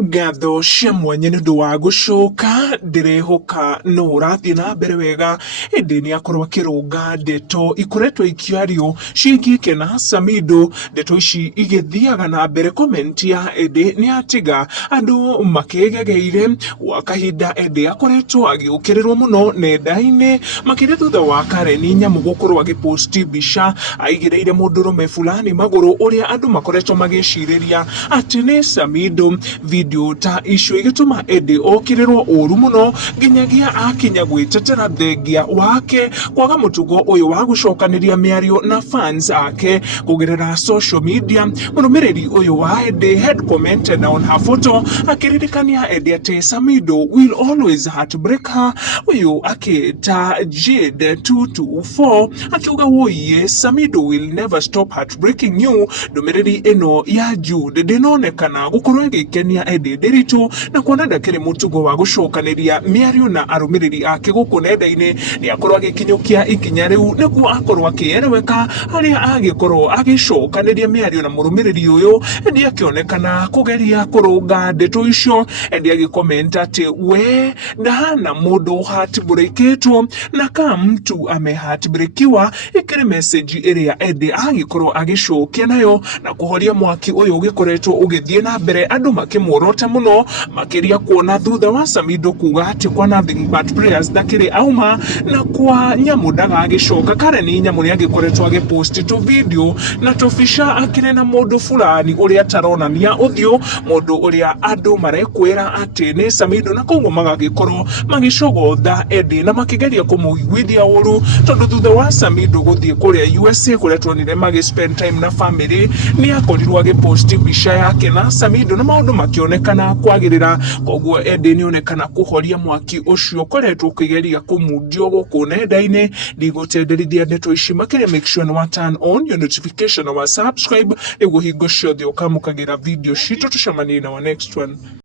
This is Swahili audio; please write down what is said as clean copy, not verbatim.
Ngatho cia mwanya nĩ ũndũ wa gũcoka ndĩrehoka no ũrathiĩ na mbere wega ĩndĩ nĩ akorwo akĩrũnga ndeto ikoretwo ikĩario ciĩgiĩ Kena Samido. Ndeto ici igĩthiaga na mbere comment ya ĩndĩ nĩ atiga andũ makĩgegeire gwa kahinda ĩndĩ akoretwo agĩũkĩrĩrwo mũno nenda-inĩ makĩria thutha wa Karen Nyamu gũkorwo agĩposti mbica aigĩrĩire mũndũrũme fulani magũrũ ũrĩa andũ makoretwo magĩcirĩria atĩ nĩ Samido. Video ta icio igĩtũma ĩndĩ okĩrĩrwo ũru mũno nginyagia akinya gwĩtetera thengia wake kwaga mũtugo ũyũ wa gũcokanĩria mĩario na fans ake kũgerera social media. Mũrũmĩrĩri ũyũ wa ĩndĩ had commented on her photo akĩririkania ĩndĩ atĩ Samido will always heartbreak her. Ũyũ akĩta Jade 224 akiuga woiye Samido will never stop heartbreaking you. Ndũmĩrĩri ĩno ya Jude ndĩnonekana gũkorwo ĩgĩkenia ĩndĩ ndĩritũ na kuona ndakĩrĩ mũtugo wa gũcokanĩria mĩario na arũmĩrĩri ake gũkũ nenda-inĩ. Nĩ akorwo agĩkinyũkia ikinya rĩu nĩguo akorwo akĩereweka harĩa agĩkorwo agĩcokanĩria mĩario na mũrũmĩrĩri ũyũ ĩndĩ akĩonekana kũgeria kũrũnga ndeto icio. Ĩndĩ agĩkomenta atĩ we ndahana mũndũ heartbreakĩtwo na kama mtu ameheartbreakiwa ĩkĩrĩ message ĩrĩa ĩndĩ agĩkorwo agĩcokia nayo na kũhoria mwaki ũyũ ũgĩkoretwo ũgĩthiĩ na mbere andũ makĩmworota mũno makĩria kuona thutha wa Samido kuga atĩ kwa nothing but prayers ndakĩrĩ auma na kwa Nyamu ndagagĩcoka. Karen Nyamu nĩ agĩkoretwo agĩposti tu video na tũbica akĩrĩ na mũndũ fulani ũrĩa ataronania ũthiũ, mũndũ ũrĩa andũ marekwĩra atĩ nĩ Samido na koguo magagĩkorwo magĩcogotha ĩndĩ na makĩgeria kũmũiguithia ũru tondũ thutha wa Samido gũthiĩ kũrĩa USA kũrĩa tuonire spend time na family nĩ akorirwo agĩposti mbica yake na Samido na maũndũ makĩonekana kwagĩrĩra. Koguo ĩndĩ nĩ onekana kũhoria mwaki ũcio ũkoretwo ũkĩgeria kũmundio gũkũ nenda-inĩ. Ndigũtenderithia ndeto ici makĩria, make sure nĩ wa turn on your notification na wa subscribe nĩguo hingo ciothe ũkamũkagĩra video citũ. Tũcemanie na wa next one.